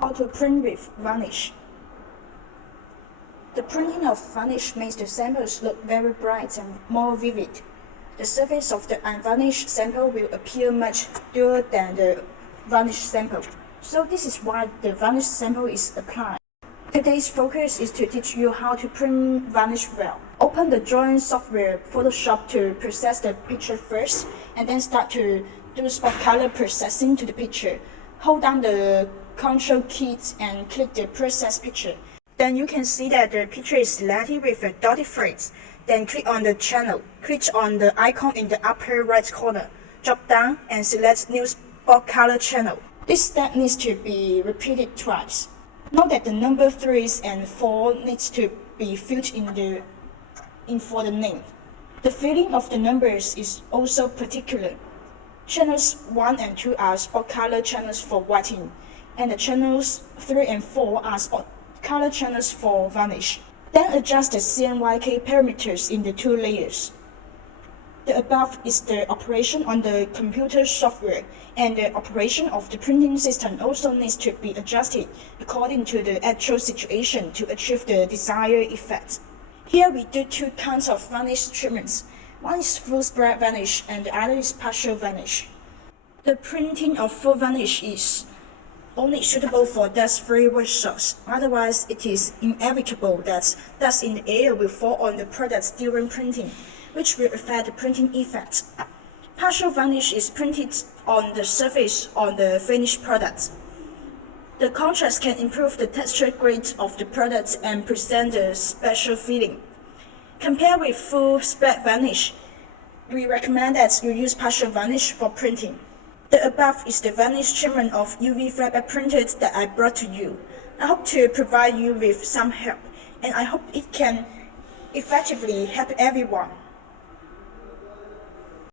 How to print with varnish. The printing of varnish makes the samples look very bright and more vivid. The surface of the unvarnished sample will appear much duller than the varnished sample. So this is why the varnished sample is applied. Today's focus is to teach you how to print varnish well. Open the drawing software Photoshop to process the picture first, and then start to do spot color processing to the picture. Hold down the Ctrl key and click the process picture. Then you can see that the picture is selected with a dotted phrase. Then click on the channel. Click on the icon in the upper right corner. Drop down and select New Spot Color Channel. This step needs to be repeated twice. Note that the number 3 and 4 needs to be filled in for the name. The filling of the numbers is also particular. Channels 1 and 2 are spot color channels for whitening, and the channels 3 and 4 are spot color channels for varnish. Then adjust the CMYK parameters in the two layers. The above is the operation on the computer software, and the operation of the printing system also needs to be adjusted according to the actual situation to achieve the desired effect. Here we do two kinds of varnish treatments. One is full spread varnish and the other is partial varnish. The printing of full varnish is only suitable for dust-free workshops. Otherwise, it is inevitable that dust in the air will fall on the products during printing, which will affect the printing effect. Partial varnish is printed on the surface on the finished product. The contrast can improve the texture grade of the product and present a special feeling. Compared with full spread varnish, we recommend that you use partial varnish for printing. The above is the varnish treatment of UV flatbed printers that I brought to you. I hope to provide you with some help, and I hope it can effectively help everyone.